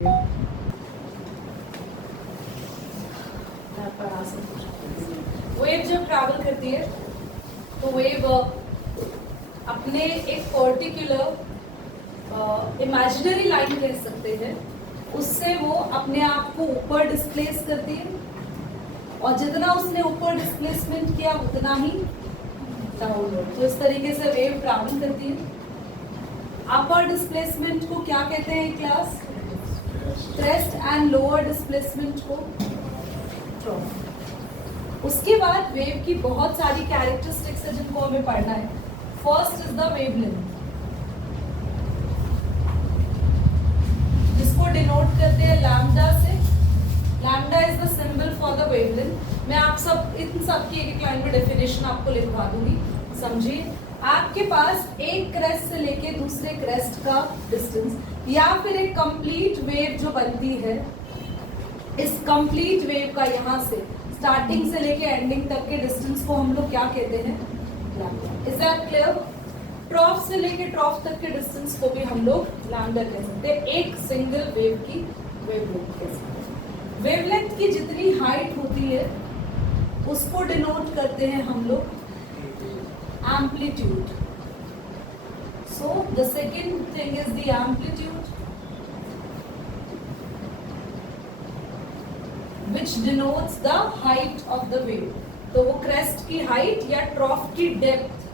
Wave जब travel करती है तो वेव अपने एक पर्टिकुलर इमेजिनरी लाइन कह सकते हैं, उससे वो अपने आप को ऊपर डिस्प्लेस करती है और जितना उसने ऊपर डिस्प्लेसमेंट किया उतना ही डाउनवर्ड। तो इस तरीके से वेव ट्रैवल करती है। अपर डिस्प्लेसमेंट को क्या कहते हैं class? Crest and lower displacement को ट्रॉफ। उसके बाद वेव की बहुत सारी कैरेक्टरिस्टिक्स है जिनको हमें पढ़ना है। फर्स्ट इज द वेवलेंथ, जिसको डिनोट करते हैं लैम्डा से। Lambda is the symbol for the wavelength. मैं आप सब इन सब की एक लाइन में डेफिनेशन आपको लिखवा दूंगी, समझिए। आपके पास एक क्रेस्ट से लेके दूसरे क्रेस्ट का डिस्टेंस या फिर एक कंप्लीट वेव जो बनती है, इस कंप्लीट वेव का यहाँ से स्टार्टिंग से लेके एंडिंग तक के डिस्टेंस को हम लोग क्या कहते हैं? लैम्डा। Is that clear? ट्रॉफ से लेके ट्रॉफ तक के डिस्टेंस को भी हम लोग लैम्डा कह सकते हैं। एक सिंगल वेव की वेवलेंथ कह सकते हैं। वेवलेंथ की जितनी हाइट होती है उसको डिनोट करते हैं हम लोग amplitude. So the second thing is the amplitude, which denotes the height of the wave। तो वो क्रेस्ट की हाइट या ट्रॉफ की डेप्थ,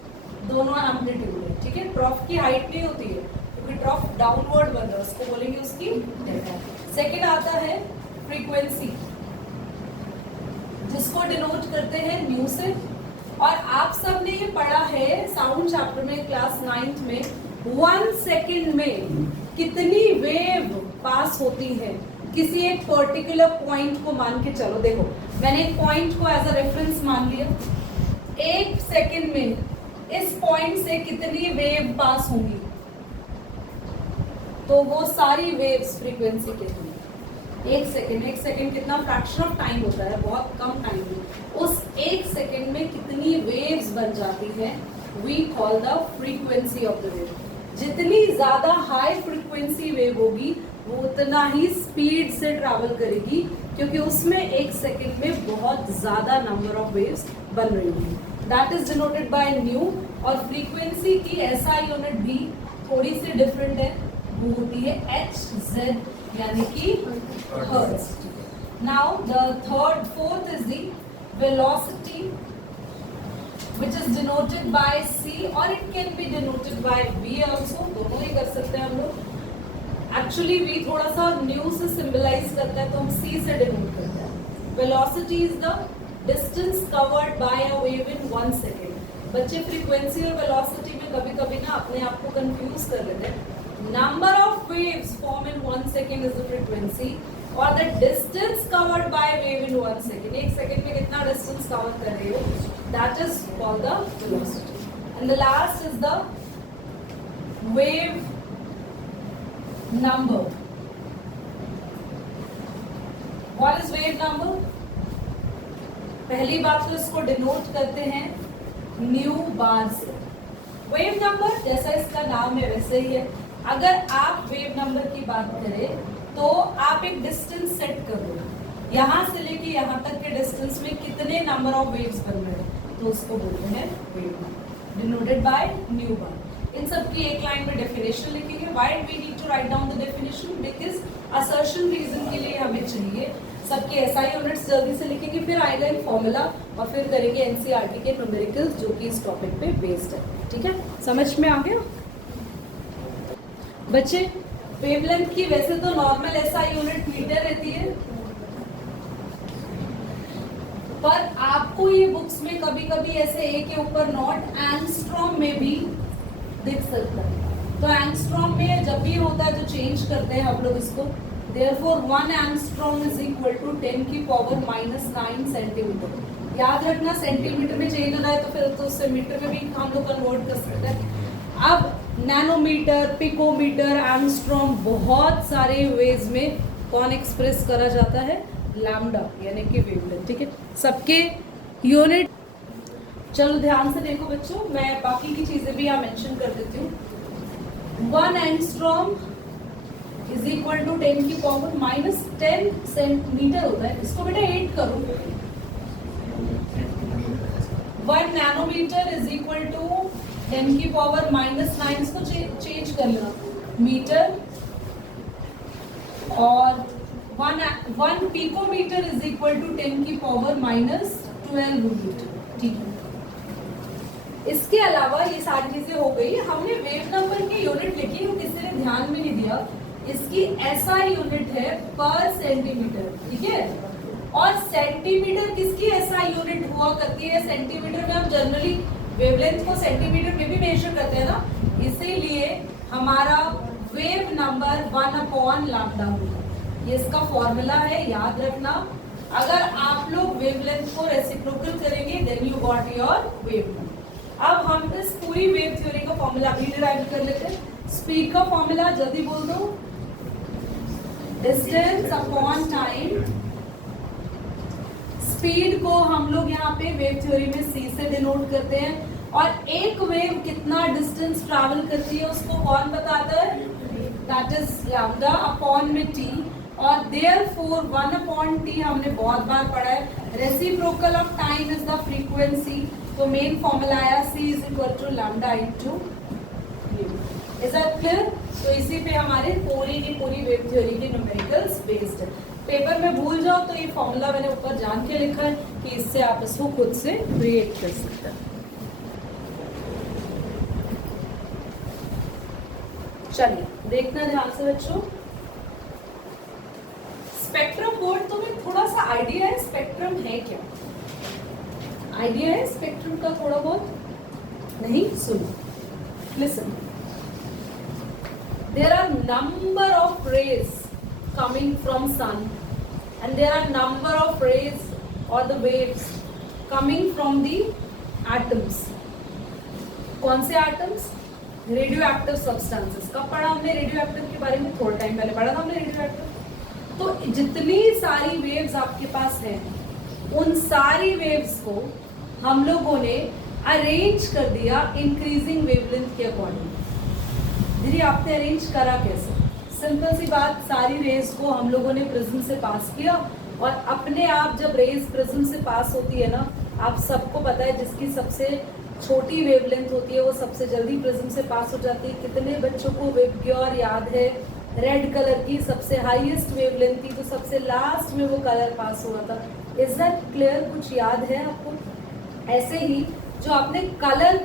दोनों एम्पलीट्यूड है, ठीक है। ट्रॉफ की हाइट नहीं होती है क्योंकि ट्रॉफ डाउनवर्ड बन रहा है, उसको बोलेंगे उसकी डेप्थ। सेकेंड आता है फ्रीक्वेंसी, जिसको डिनोट करते हैं न्यू से। और आप सब ने ये पढ़ा है साउंड चैप्टर में क्लास 9th में, 1 सेकेंड में कितनी वेव पास होती है किसी एक पर्टिकुलर पॉइंट को मान के चलो। देखो, मैंने एक पॉइंट को एज अ रेफरेंस मान लिया। 1 सेकेंड में इस पॉइंट से कितनी वेव पास होंगी, तो वो सारी वेव्स फ्रीक्वेंसी के थ्रू। 1 सेकेंड कितना फ्रैक्शन ऑफ टाइम होता है, बहुत कम टाइम में। उस 1 सेकेंड में कितनी वेव्स बन जाती है, we call the frequency of the wave. जितनी ज्यादा हाई फ्रीक्वेंसी वेव होगी वो उतना ही स्पीड से ट्रैवल करेगी, क्योंकि उसमें 1 सेकेंड में बहुत ज्यादा नंबर ऑफ वेव्स बन रही होंगी। That is denoted by new. और फ्रीक्वेंसी की एसआई यूनिट भी थोड़ी सी डिफरेंट है, वो होती है HZ, यानी कि hertz. Now the fourth is the velocity, which is denoted by C और it can be denoted by V also, दोनों ही कर सकते हैं हम लोग। एक्चुअली V थोड़ा सा न्यू से सिंबलाइज करता है तो हम C से डिनोट करते हैं। Velocity is the distance covered bye a wave in 1 second. बच्चे फ्रीक्वेंसी और वेलोसिटी में कभी कभी ना अपने आप को कंफ्यूज कर लेते हैं। Number of waves form in 1 second is the frequency और the distance covered by wave in 1 second. 1 second में कितना डिस्टेंस कवर कर रहे हो, that is called the velocity। and the last is the wave number। what is wave number? पहली बात तो इसको डिनोट करते हैं न्यू बार से। वेव नंबर जैसा इसका नाम है वैसे ही है। अगर आप वेव नंबर की बात करें तो आप एक डिस्टेंस सेट कर दो, यहाँ से लेके यहाँ तक के डिस्टेंस में कितने नंबर ऑफ वेव्स बन रहे हैं, तो उसको बोलते हैं wave number, denoted by nu bar. इन सब की एक लाइन में डेफिनेशन लिखेंगे। Why we need to write down the definition? Because assertion reason के लिए हमें चाहिए। सबके एसआई यूनिट्स जल्दी से लिखेंगे, फिर आएगा एक फॉर्मूला और फिर करेंगे एनसीईआरटी के न्यूमेरिकल्स जो कि इस टॉपिक पे बेस्ड है। ठीक है, समझ में आ गया बच्चे? वेवलेंथ की वैसे तो नॉर्मल एसआई यूनिट मीटर रहती है, पर आपको ये बुक्स में कभी कभी ऐसे ए के ऊपर नॉट एंगस्ट्रॉम में भी दिख सकता है। तो एंगस्ट्रॉम में जब भी होता है तो चेंज करते हैं हम लोग इसको। Therefore 1 angstrom is equal to 10 की पावर -9 सेंटीमीटर। याद रखना, सेंटीमीटर में चेंज होता है तो फिर तो उससे मीटर में भी हम लोग कन्वर्ट कर सकते हैं। अब नैनोमीटर, पिकोमीटर, एंगस्ट्रॉम, बहुत सारे वेज में कौन एक्सप्रेस करा जाता है? लैम्डा, यानी कि वेवलेंथ। ठीक है, सबके यूनिट। चलो ध्यान से देखो बच्चों, मैं बाकी की चीजें भी यहाँ मेंशन कर देती हूँ। 1 एंगस्ट्रॉम इज इक्वल टू 10 की पावर माइनस 10 सेंटीमीटर होता है, इसको बेटा 8 करो। 1 नैनोमीटर इज इक्वल टू 10 की पावर माइनस 9, इसको चेंज कर लेना मीटर, और 1 पिकोमीटर इज इक्वल टू 10 की पावर माइनस 12 मीटर। ठीक है, इसके अलावा ये सारी चीजें हो गई। हमने वेव नंबर की यूनिट लिखी, वो किसी ने ध्यान में नहीं दिया। इसकी एसआई यूनिट है पर सेंटीमीटर, ठीक है। और सेंटीमीटर किसकी एसआई यूनिट हुआ करती है? सेंटीमीटर में हम जनरली वेवलेंथ को सेंटीमीटर में भी मेजर करते हैं ना, इसीलिए हमारा वेव नंबर 1/λ होगा। ये इसका फॉर्मूला है, याद रखना। अगर आप लोग वेवलेंथ को रेसिप्रोकल करेंगे then you got your wave number. अब हम इस पूरी वेव थ्योरी का फॉर्मूला भी डिराइव कर लेते हैं। स्पीड का फॉर्मूला जल्दी बोल दो, डिस्टेंस अपॉन टाइम। स्पीड को हम लोग यहाँ पे वेव थ्योरी में c से डिनोट करते हैं, और एक वेव कितना डिस्टेंस ट्रैवल करती है उसको कौन बताता है? दैट इज लैम्डा अपॉन में t, और देयरफॉर 1/t हमने बहुत बार पढ़ा है। Reciprocal of time is the frequency, तो मेन फॉर्मूला आया c is equal to lambda into u। Is that clear? तो इसी पे हमारे पूरी की पूरी वेव थ्योरी की न्यूमेरिकल्स बेस्ड है। पेपर में भूल जाओ तो ये फॉर्मूला मैंने ऊपर जान के लिखा है कि इससे आप इसको खुद से क्रिएट कर सकते हैं। चलिए देखना ध्यान से बच्चों। स्पेक्ट्रम बोर्ड, तुम्हें थोड़ा सा आइडिया है स्पेक्ट्रम है क्या? आइडिया है स्पेक्ट्रम का थोड़ा बहुत? नहीं? सुनो, listen. There are number of rays coming from sun, and there are number of rays or the waves coming from the atoms. कौन से atoms? Radio active substances. कब पढ़ा हमने रेडियो एक्टिव के बारे में? थोड़ा टाइम पहले पढ़ा था हमने रेडियो एक्टिव। तो जितनी सारी वेव्स आपके पास हैं, उन सारी वेव्स को हम लोगों ने अरेंज कर दिया इंक्रीजिंग वेवलेंथ के अकॉर्डिंग। दीदी आपने अरेंज करा कैसे? सिंपल सी बात, सारी रेज को हम लोगों ने प्रिज्म से पास किया, और अपने आप जब रेज प्रिज्म से पास होती है ना, आप सबको पता है जिसकी सबसे छोटी वेवलेंथ होती है वो सबसे जल्दी प्रिज्म से पास हो जाती है। कितने बच्चों को विबग्योर याद है? रेड कलर की सबसे हाईएस्ट वेवलेंथ थी, तो सबसे लास्ट में वो कलर पास हुआ था। Is that clear? कुछ याद है आपको? ऐसे ही जो आपने कलर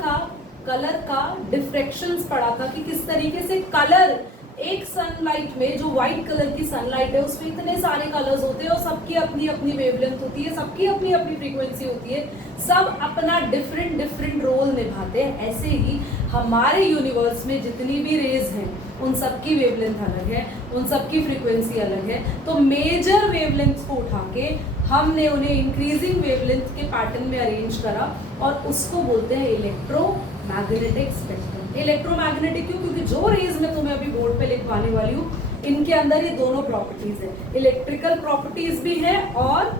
का डिफ्रेक्शंस पढ़ा था कि किस तरीके से कलर, एक सनलाइट में जो व्हाइट कलर की सनलाइट है उसमें इतने सारे कलर्स होते हैं और सबकी अपनी अपनी वेवलेंथ होती है, सबकी अपनी अपनी फ्रीक्वेंसी होती है, सब अपना डिफरेंट रोल निभाते हैं। ऐसे ही हमारे यूनिवर्स में जितनी भी रेज हैं उन सबकी वेवलेंथ अलग है, उन सबकी फ्रीक्वेंसी अलग है। तो मेजर वेवलेंथ को उठा के हमने उन्हें इंक्रीजिंग वेवलेंथ के पैटर्न में अरेंज करा, और उसको बोलते हैं इलेक्ट्रोमैग्नेटिक स्पेक्ट्रम। इलेक्ट्रोमैग्नेटिक क्यों? क्योंकि जो रेज में तुम्हें अभी बोर्ड पे लिखवाने वाली हूँ, इनके अंदर ये दोनों प्रॉपर्टीज है। इलेक्ट्रिकल प्रॉपर्टीज भी है, और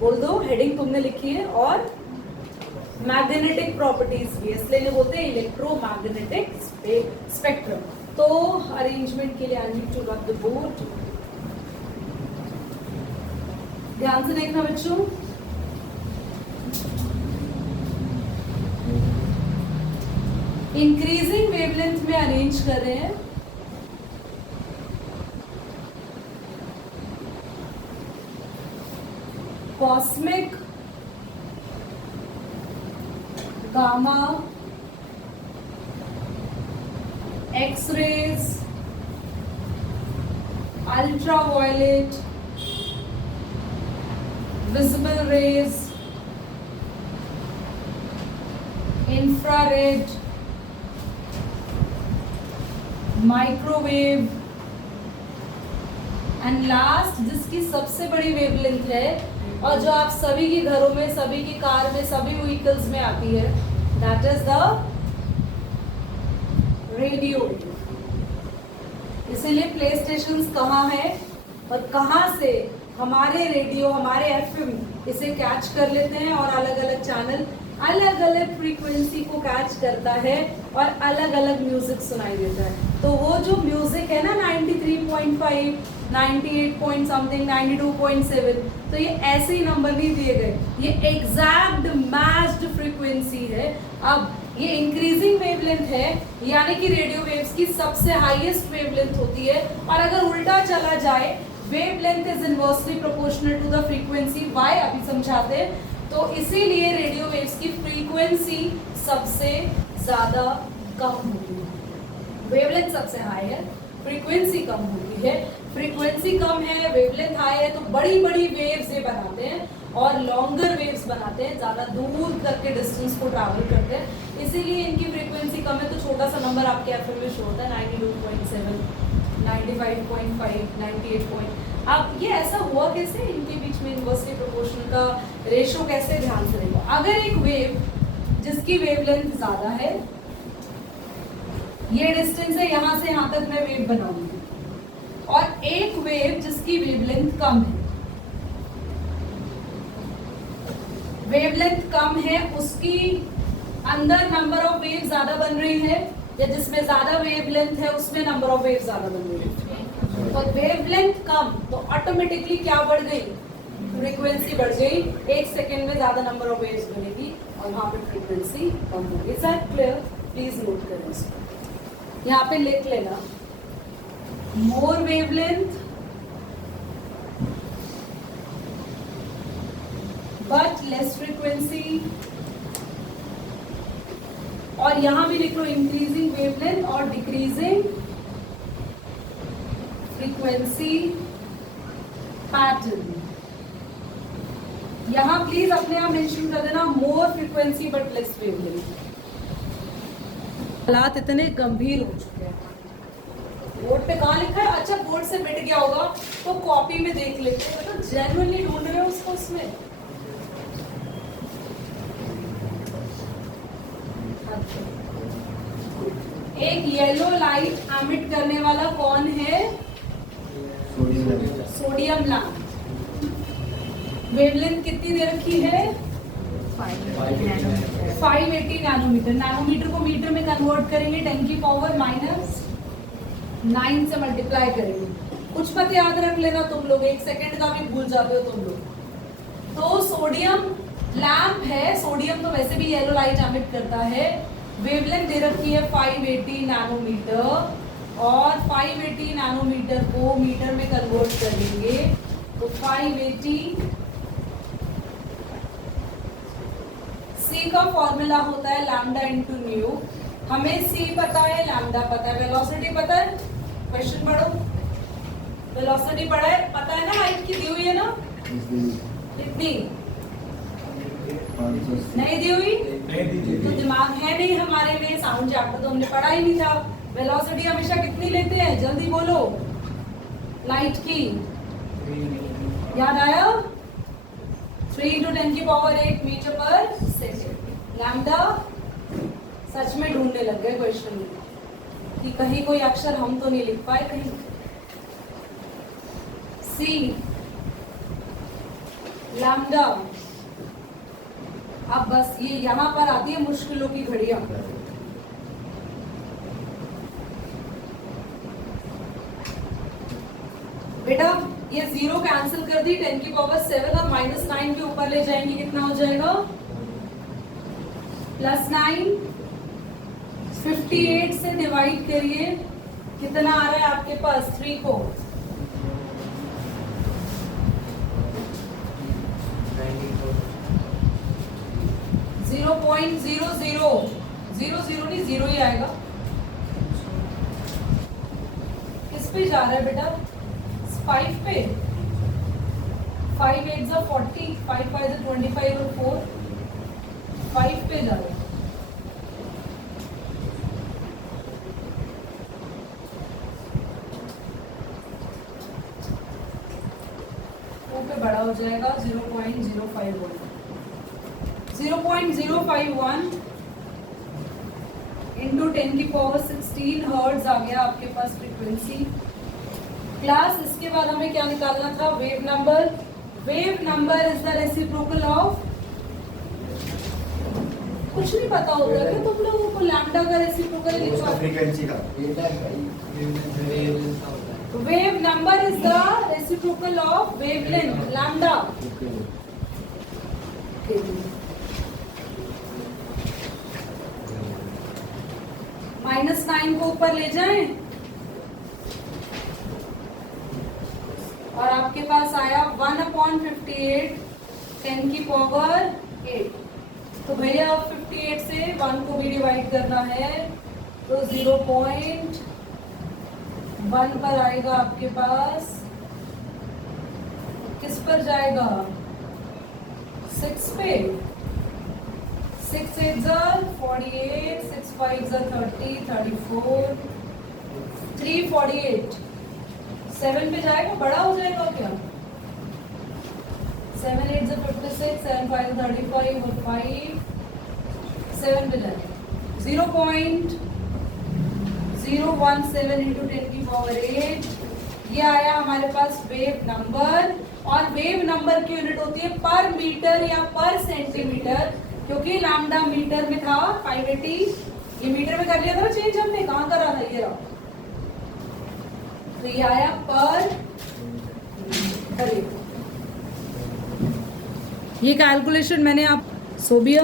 बोल दो, हेडिंग तुमने लिखी है, और मैग्नेटिक प्रॉपर्टीज भी है, इसलिए इन्हें बोलते हैं इलेक्ट्रोमैग्नेटिक स्पेक्ट्रम। तो अरेंजमेंट के लिए I need to rub the board. ध्यान से देखना बच्चों। इंक्रीजिंग वेवलेंथ में अरेंज कर रहे हैं। Cosmic, gamma, X-rays, ultraviolet, visible raise, infrared, microwave, and last जिसकी सबसे बड़ी वेवलेंथ है और जो आप सभी के घरों में, सभी की कार में, सभी व्हीकल्स में आती है, दैट इज द रेडियो। इसीलिए प्ले स्टेशन कहाँ है और कहाँ से हमारे रेडियो, हमारे एफएम इसे कैच कर लेते हैं और अलग अलग चैनल अलग अलग फ्रीक्वेंसी को कैच करता है और अलग अलग म्यूजिक सुनाई देता है। तो वो जो म्यूजिक है ना 93.5, 98 पॉइंट समथिंग, 92.7, तो ये ऐसे ही नंबर नहीं दिए गए, ये एग्जैक्ट मैच्ड फ्रीक्वेंसी है। अब ये इंक्रीजिंग वेवलेंथ है, यानी कि रेडियो वेव्स की सबसे हाईएस्ट वेवलेंथ होती है। और अगर उल्टा चला जाए, wavelength is inversely proportional to the frequency. Why अभी समझाते हैं। तो इसीलिए रेडियो वेव्स की फ्रीक्वेंसी सबसे ज्यादा कम होती है। वेवलेंथ सबसे हाई है, फ्रीक्वेंसी कम होती है। फ्रीक्वेंसी कम है, वेवलेंथ हाई है, तो बड़ी बड़ी वेव्स ये बनाते हैं और लॉन्गर वेव्स बनाते हैं, ज्यादा दूर तक के डिस्टेंस को ट्रैवल करते हैं। इसीलिए इनकी फ्रीक्वेंसी कम है, तो छोटा सा नंबर आपके एफएम में शो होता है 92.7, 95.5, 98. अब ये ऐसा हुआ कैसे, इनके बीच में इनवर्सली प्रोपोर्शनल का रेशो कैसे, ध्यान से देखो। अगर एक वेव जिसकी वेवलेंथ ज्यादा है, ये डिस्टेंस है, यहां से यहां तक मैं वेव बनाऊंगी, और एक वेव जिसकी वेवलेंथ कम है, वेवलेंथ कम है, उसकी अंदर नंबर ऑफ वेव ज्यादा बन रही है, या जिसमें ज्यादा वेवलेंथ है उसमें नंबर ऑफ वेव ज्यादा बन रही है। तो वेवलेंथ कम, तो ऑटोमेटिकली क्या बढ़ गई, फ्रीक्वेंसी बढ़ गई। एक सेकेंड में ज्यादा नंबर ऑफ वेव्स बनेगी और वहां पे फ्रीक्वेंसी कम होगी। Is that clear? Please note करें इसको, यहाँ पे लिख लेना, मोर वेवलेंथ बट लेस फ्रीक्वेंसी, और यहां भी लिख लो इंक्रीजिंग वेवलेंथ और डिक्रीजिंग फ्रीक्वेंसी पैटर्न। यहां प्लीज अपने आप मेंशन कर देना मोर फ्रीक्वेंसी बट लेस वेवलेंथ। हालात इतने गंभीर हो चुके हैं। बोर्ड पे कहाँ लिखा है? अच्छा, बोर्ड से मिट गया होगा तो कॉपी में देख लेते हैं, मतलब जेन्युइनली ढूंढ रहे हो उसको उसमें। एक येलो लाइट एमिट करने वाला कौन है? Sodium lamp. वेवलेंथ कितनी दे रखी है? 580 नैनोमीटर। नैनोमीटर को मीटर में कन्वर्ट करेंगे, 10 की पावर -9 से मल्टीप्लाई करेंगे। कुछ मत याद रख लेना तुम लोग, एक सेकंड का भी भूल जाते हो तुम लोग। तो सोडियम लैंप है, सोडियम तो वैसे भी येलो लाइट एमिट करता है। वेवलेंथ दे रखी है 580 नैनोमीटर, और 580 नैनोमीटर को मीटर में कन्वर्ट करेंगे तो 580, सी का फॉर्मूला होता है लैम्डा इंटू न्यू। हमें सी पता है, लैम्डा पता है, वेलोसिटी पता है, क्वेश्चन पढ़ो, वेलोसिटी पढ़ा है, पता है ना, हाइट की दी हुई है ना, कितनी नहीं दी हुई, तो दिमाग है नहीं हमारे में, साउंड चैप्टर तो हमने पढ़ा ही नहीं था। वेलोसिटी हमेशा कितनी लेते हैं, जल्दी बोलो, लाइट की, याद आया? 3 × 10 की पावर 8 मीटर पर सेकेंड। लैम्डा सच में ढूंढने लग गए क्वेश्चन में कि कहीं कोई अक्षर हम तो नहीं लिख पाए कहीं। सी लैम्डा। अब बस ये यहां पर आती है मुश्किलों की घड़ियां। बेटा ये 0 कैंसिल कर दी, 10 की पावर 7 और -9 के ऊपर ले जाएंगे, कितना हो जाएगा? +9। 58 से डिवाइड करिए, कितना आ रहा है आपके पास? 3 को 0.00 नहीं, 0 ही आएगा। किस पे जा रहा है बेटा? 5 पे। 5 8 जा 40, 5 5 जा 25 और 4 5 पे जा रहा है। पे बड़ा हो जाएगा 0.051। 0.051 इंटू 10 की पावर 16 हर्ट्ज आ गया आपके पास फ्रीक्वेंसी। क्लास इसके बाद हमें क्या निकालना था? Wave number. Wave number is the reciprocal of कुछ नहीं पता होता है तुम लोगों को? लैम्डा का रेसिप्रोकल लिखवा, फ्रीक्वेंसी का wave number is the reciprocal of wavelength lambda. -9 को ऊपर ले जाएं और आपके पास आया 1/58 10 की पावर 8। तो भैया अब 58 से 1 को भी डिवाइड करना है तो 0.1 पर आएगा आपके पास। किस पर जाएगा? 6 पे। 6 8 48, 6 5 30, 34, 348। 7 पे जाएगा, बड़ा हो जाएगा क्या? 7 8 56, 7 5 35 और 5 7 पे जाएगा 0.017 इंटू 10 की पावर 8। ये आया हमारे पास वेव नंबर। और वेव नंबर की यूनिट होती है पर मीटर या पर सेंटीमीटर, क्योंकि लैम्डा मीटर में था 580, ये मीटर में कर लिया था ना चेंज हमने। कहाँ करा था? ये रहा। तो ये आया पर। ये कैलकुलेशन मैंने आप सोबिया